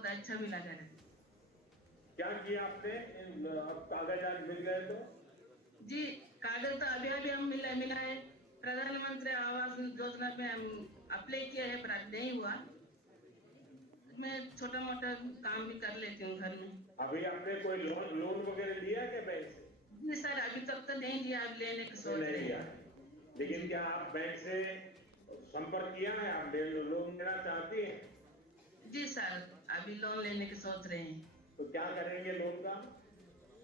बहुत अच्छा भी लगा है। क्या किया आपने? अब कागज आज मिल गए तो? जी, कागज तो अभी अभी हम मिला है। प्रधानमंत्री आवास योजना पे हम अप्लाई किया है पर आज नहीं हुआ। मैं छोटा मोटा काम भी कर लेती हूँ घर में। अभी आपने कोई लोन वगैरह लिया क्या बैंक से? जी सर, अभी तक तो नहीं लिया, अब लेने की सोच नहीं रहे लिया, हैं। लेकिन जी। क्या आप बैंक से संपर्क किया है? आप लोन लेना चाहती हैं? जी सर, अभी लोन लेने की सोच रहे हैं। तो क्या करेंगे लोन का?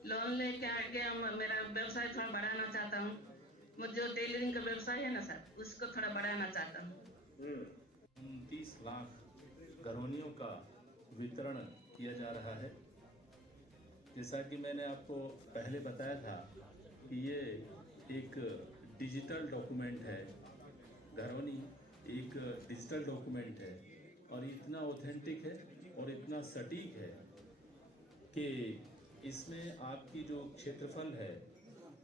लोन लेके आगे हम मेरा व्यवसाय थोड़ा बढ़ाना चाहता हूँ। मुझे जो टेलरिंग का व्यवसाय है ना सर, उसको थोड़ा बढ़ाना चाहता हूँ। 29 लाख घरौनियों का वितरण किया जा रहा है। जैसा कि मैंने आपको पहले बताया था कि ये एक डिजिटल डॉक्यूमेंट है। घरौनी एक डिजिटल डॉक्यूमेंट है और इतना ऑथेंटिक है और इतना सटीक है कि इसमें आपकी जो क्षेत्रफल है,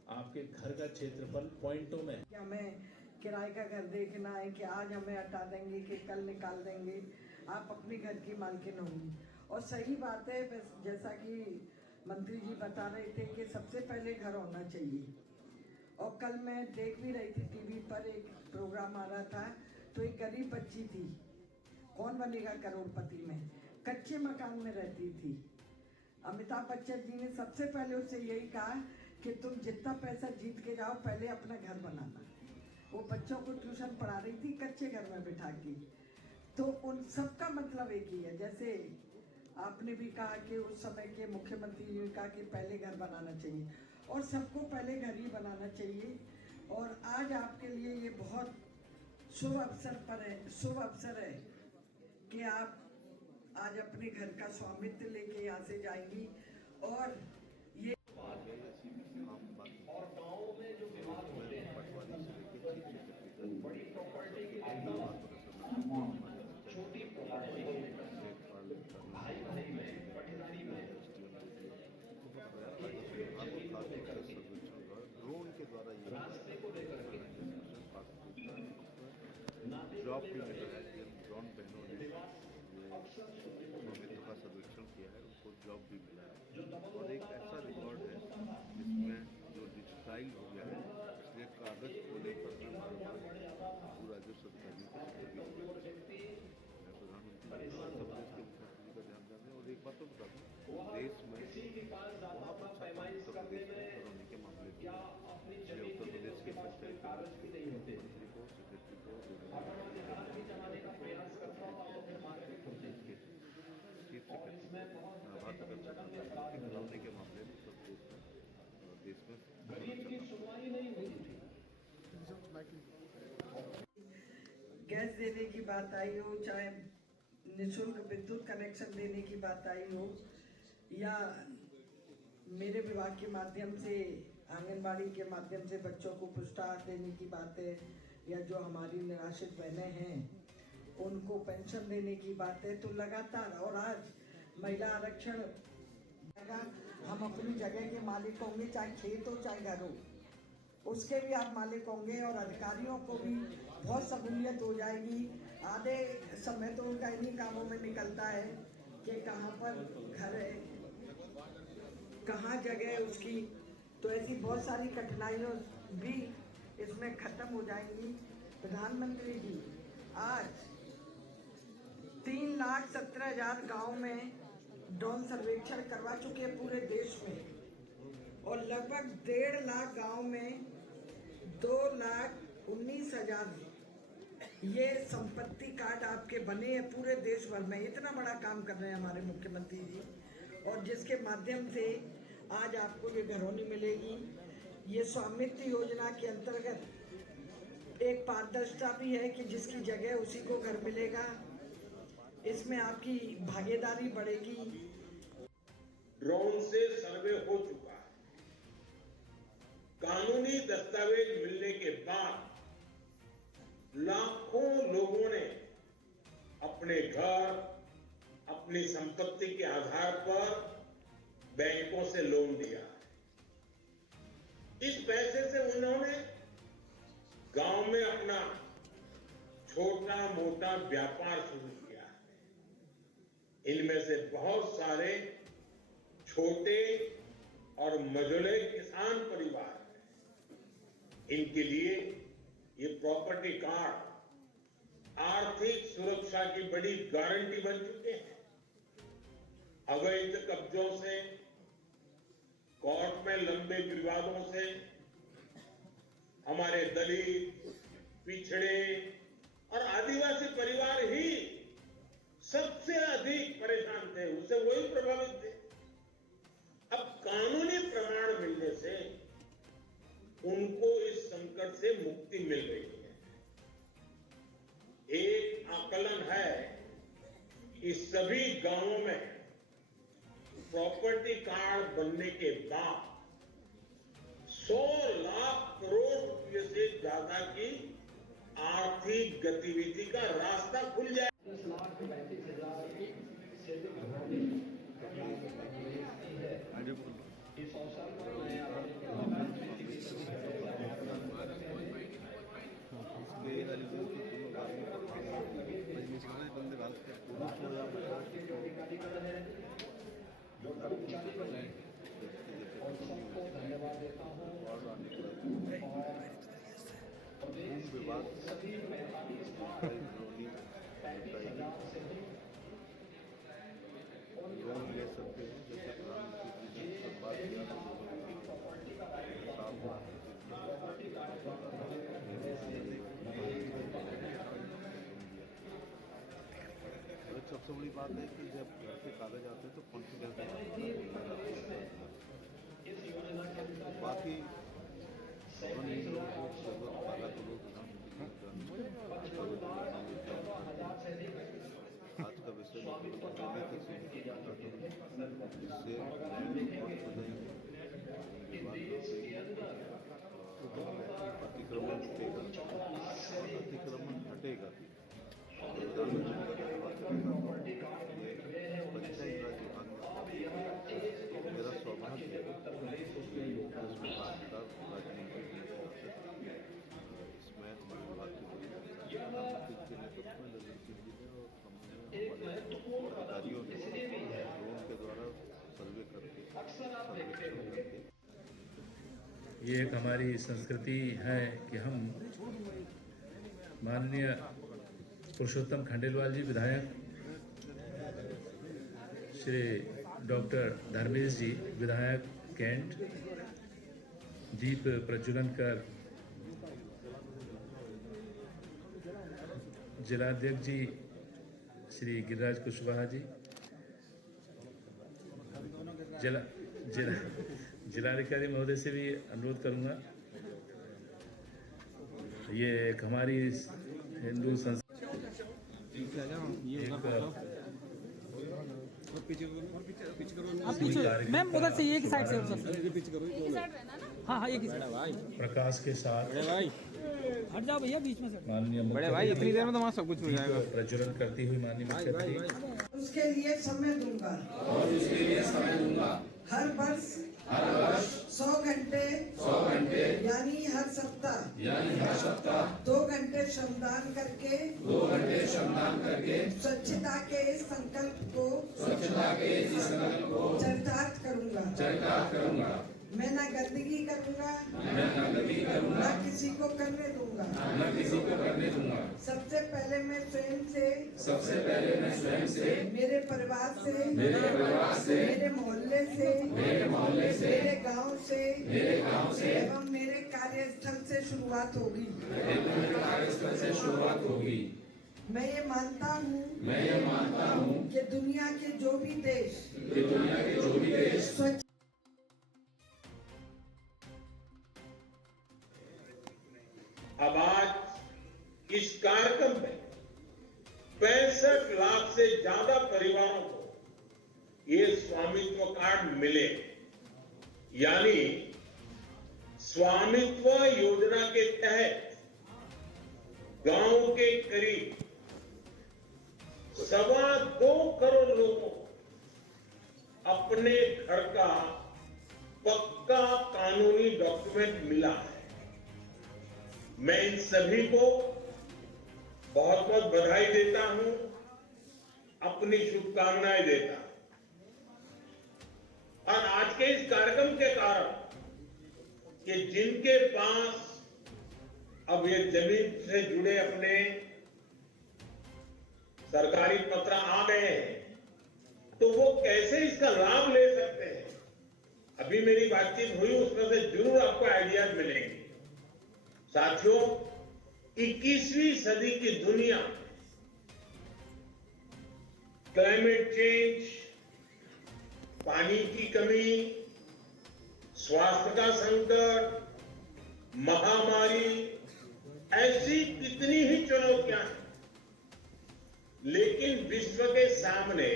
आपके घर का क्षेत्रफल पॉइंटों में है। कि हमें किराए का घर देखना है कि आज हमें हटा देंगे कि कल निकाल देंगे, आप अपने घर की मालकिन होंगी। और सही बात है, बस जैसा कि मंत्री जी बता रहे थे कि सबसे पहले घर होना चाहिए। और कल मैं देख भी रही थी टीवी पर एक प्रोग्राम आ रहा था, तो एक गरीब बच्ची थी, कौन बनेगा करोड़पति में, कच्चे मकान में रहती थी। अमिताभ बच्चन जी ने सबसे पहले उससे यही कहा कि तुम जितना पैसा जीत के जाओ पहले अपना घर बनाना। वो बच्चों को ट्यूशन पढ़ा रही थी कच्चे घर में बिठा के। तो उन सबका मतलब एक ही है, जैसे आपने भी कहा कि उस समय के मुख्यमंत्री जी ने कहा कि पहले घर बनाना चाहिए और सबको पहले घर ही बनाना चाहिए। और आज आपके लिए ये बहुत शुभ अवसर है कि आप आज अपने घर का स्वामित्व लेके यहाँ से जाएंगी। और ये और गाँव में जो विवाद होते हैं, बड़ी प्रॉपर्टी की छोटी प्रॉपर्टी भाई भाई में, पटीदारी में ड्रोन के द्वारा ये रास्ते को लेकर के जॉब भी मिल रहा है। ड्रोन बहनों ने स्वामित्व का सर्वेक्षण किया है, उनको जॉब भी मिला है। और एक ऐसा रिकॉर्ड है जिसमें जो डिजिटाइज हो गया है, इसलिए कागज खोले पर पूरा जो सरकारी प्रधानमंत्री मुख्यमंत्री का ध्यान दें। और एक बात तो बता दूँ, देश में बहुत अच्छा उत्तर प्रदेश में घरौनी के मामले में उत्तर प्रदेश के पंचायत मंत्री को, सेक्रेटरी को, चीफ सेक्रेटरी घरौनी के मामले में उत्तर प्रदेश में देश में गैस देने की बात आई हो, चाहे निःशुल्क विद्युत कनेक्शन देने की बात आई हो, या मेरे विभाग के माध्यम से आंगनबाड़ी के माध्यम से बच्चों को पुष्टाहार देने की बात है, या जो हमारी निराश्रित बहनें हैं उनको पेंशन देने की बात है, तो लगातार। और आज महिला आरक्षण, हम अपनी जगह के मालिक होंगे, चाहे खेत हो चाहे घर हो, उसके भी आप मालिक होंगे। और अधिकारियों को भी बहुत सहूलियत हो जाएगी। आधे समय तो उनका इन्हीं कामों में निकलता है कि कहाँ पर घर है, कहाँ जगह है उसकी। तो ऐसी बहुत सारी कठिनाइयाँ भी इसमें खत्म हो जाएंगी। प्रधानमंत्री जी आज 3,17,000 गाँव में ड्रोन सर्वेक्षण करवा चुके हैं पूरे देश में, और लगभग 1.5 लाख गाँव में 2,19,000 ये संपत्ति कार्ड आपके बने हैं पूरे देश भर में। इतना बड़ा काम कर रहे हैं हमारे मुख्यमंत्री जी, और जिसके माध्यम से आज आपको ये घरौनी मिलेगी। ये स्वामित्व योजना के अंतर्गत एक पारदर्शिता भी है कि जिसकी जगह उसी को घर मिलेगा। इसमें आपकी भागीदारी बढ़ेगी। ड्रोन से सर्वे हो चुका है। कानूनी दस्तावेज मिलने के बाद लाखों लोगों ने अपने घर, अपनी संपत्ति के आधार पर बैंकों से लोन दिया। इस पैसे से उन्होंने गांव में अपना छोटा मोटा व्यापार शुरू किया है। इनमें से बहुत सारे छोटे और मझोले किसान परिवार हैं। इनके लिए ये प्रॉपर्टी कार्ड आर्थिक सुरक्षा की बड़ी गारंटी बन चुके हैं। अवैध कब्जों से, कोर्ट में लंबे विवादों से हमारे दलित, पिछड़े और आदिवासी परिवार ही सबसे अधिक परेशान थे, उससे वही प्रभावित थे। अब कानूनी प्रमाण मिलने से उनको इस संकट से मुक्ति मिल रही है। एक आकलन है कि सभी गांवों में प्रॉपर्टी कार्ड बनने के बाद 100 लाख करोड़ रुपए से ज्यादा की आर्थिक गतिविधि का रास्ता खुल जाए। लोन ले सकते हैं, जैसे प्रधानमंत्री जी ने सब बात किया था, सबसे बड़ी बात है कि जब घर के कागज आते हैं तो कॉन्फिडेंस बाकी आज का विषय अतिक्रमण हटेगा। मेरा सौभाग्य है इसमें हमारे अधिकारियों ने ड्रोन के द्वारा सर्वे करके ये एक हमारी संस्कृति है कि हम माननीय पुरुषोत्तम खंडेलवाल जी विधायक, श्री डॉक्टर धर्मेश जी विधायक कैंट, दीप प्रज्वलन कर जिलाध्यक्ष जी श्री गिरिराज कुशवाहा जी, जिलाधिकारी महोदय से भी अनुरोध करूंगा। ये एक हमारी हिंदू मैम उधर से एक साइड से उधर। हाँ हाँ एक ही साइड। प्रकाश के साथ हट जाओ भैया बीच में से। माननीय बड़े भाई इतनी देर में तो वहाँ सब कुछ मिल जाएगा। प्रज्वलन करती हुई माननीय मुख्यमंत्री उसके लिए समय दूंगा हर वर्ष 100 घंटे यानी हर सप्ताह 2 घंटे श्रमदान करके स्वच्छता के इस संकल्प को चरितार्थ करूंगा। मैं न गंदगी करूंगा न किसी को करने दूंगा। सबसे पहले मैं स्वयं से मेरे परिवार से मेरे मोहल्ले से मेरे गांव से एवं मेरे कार्यस्थल से शुरुआत होगी। मैं ये मानता हूँ कि दुनिया के जो भी देश स्वच्छ अब आज इस कार्यक्रम में 65 लाख से ज्यादा परिवारों को ये स्वामित्व कार्ड मिले, यानी स्वामित्व योजना के तहत गांव के करीब 2.25 करोड़ लोगों को अपने घर का पक्का कानूनी डॉक्यूमेंट मिला है। मैं इन सभी को बहुत बहुत बधाई देता हूं। अपनी शुभकामनाएं देता हूं। और आज के इस कार्यक्रम के कारण कि जिनके पास अब ये जमीन से जुड़े अपने सरकारी पत्र आ गए हैं, तो वो कैसे इसका लाभ ले सकते हैं। अभी मेरी बातचीत हुई, उसमें से जरूर आपको आइडियाज मिलेंगे। साथियों, 21वीं सदी की दुनिया क्लाइमेट चेंज, पानी की कमी, स्वास्थ्य का संकट, महामारी, ऐसी कितनी ही चुनौतियां हैं, लेकिन विश्व के सामने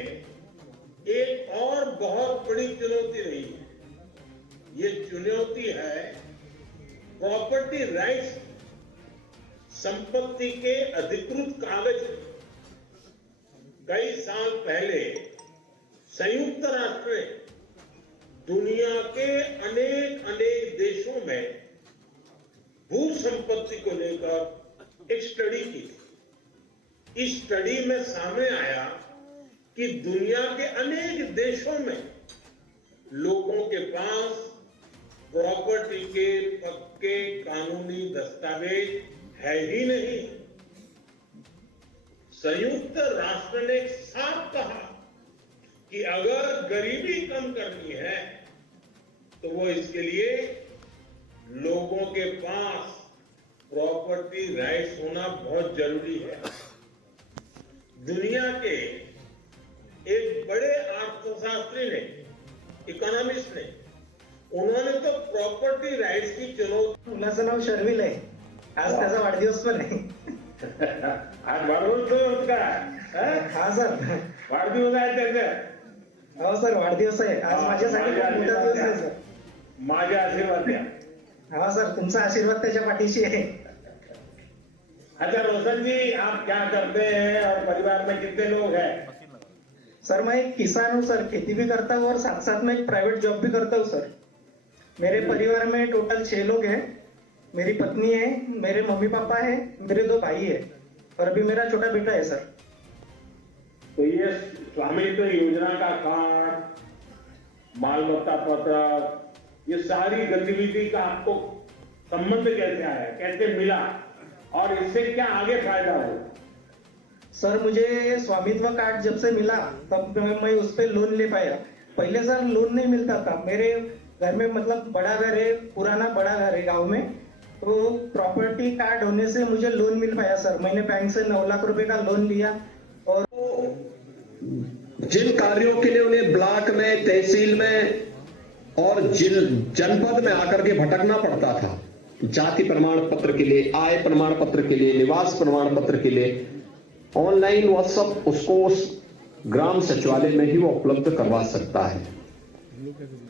एक और बहुत बड़ी चुनौती रही है। ये चुनौती है प्रॉपर्टी राइट्स, संपत्ति के अधिकृत कागज। कई साल पहले संयुक्त राष्ट्र ने दुनिया के अनेक देशों में भू संपत्ति को लेकर एक स्टडी की। इस स्टडी में सामने आया कि दुनिया के अनेक देशों में लोगों के पास प्रॉपर्टी के पक्के कानूनी दस्तावेज है ही नहीं। संयुक्त राष्ट्र ने साफ कहा कि अगर गरीबी कम करनी है तो वो इसके लिए लोगों के पास प्रॉपर्टी राइट्स होना बहुत जरूरी है। दुनिया के एक बड़े अर्थशास्त्री ने, इकोनॉमिस्ट ने, उन्होंने तो प्रॉपर्टी राइट्स की चुनौती। मुलाचं नाव शर्विल आहे, आज त्याचा वाढदिवस पण आहे। आज वाढदिवस का? हा सर, वाढदिवस आहे त्याचा? हो सर, वाढदिवस आहे आज माझ्यासाठी खूप मोठा दिवस आहे सर। माझे आशीर्वाद द्या। हा सर, तुमचा आशीर्वाद त्याच्या पाठीशी आहे। अच्छा रोशन जी, आप क्या करते हैं और परिवार में कितने लोग हैं? सर, मैं एक किसान हूँ सर, खेती भी करता हूँ और साथ साथ में एक प्राइवेट जॉब भी करता हूँ सर। मेरे परिवार में टोटल 6 लोग हैं। मेरी पत्नी है, मेरे मम्मी पापा है, मेरे 2 भाई है और अभी मेरा छोटा बेटा है सर। तो ये स्वामित्व योजना का कार्ड, मालमत्ता पत्र, ये सारी गतिविधि का आपको संबंध कैसे आया, कैसे मिला और इससे क्या आगे फायदा हो? सर, मुझे स्वामित्व कार्ड जब से मिला तब मैं उस पर लोन ले पाया। पहले सर लोन नहीं मिलता था। मेरे घर में मतलब बड़ा घर है, पुराना बड़ा घर है गांव में, तो प्रॉपर्टी कार्ड होने से मुझे लोन मिल पाया सर। मैंने बैंक से 9 लाख रुपए का लोन लिया। और जिन कार्यों के लिए उन्हें ब्लॉक में, तहसील में और जनपद में आकर के भटकना पड़ता था, जाति प्रमाण पत्र के लिए, आय प्रमाण पत्र के लिए, निवास प्रमाण पत्र के लिए, ऑनलाइन वह सब उसको उस ग्राम सचिवालय में ही वो उपलब्ध करवा सकता है।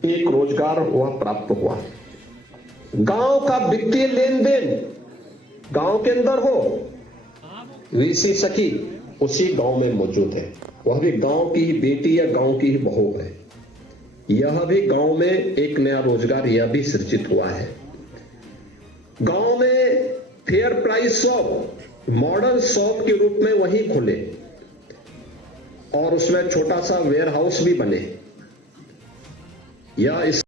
एक रोजगार वह प्राप्त हुआ। गांव का वित्तीय लेन देन गांव के अंदर हो, वीसी सखी उसी गांव में मौजूद है। वह भी गांव की ही बेटी या गांव की ही बहू है। यह भी गांव में एक नया रोजगार यह भी सृजित हुआ है। गांव में fair price shop, model shop के रूप में वही खुले और उसमें छोटा सा वेयर हाउस भी बने। यह इस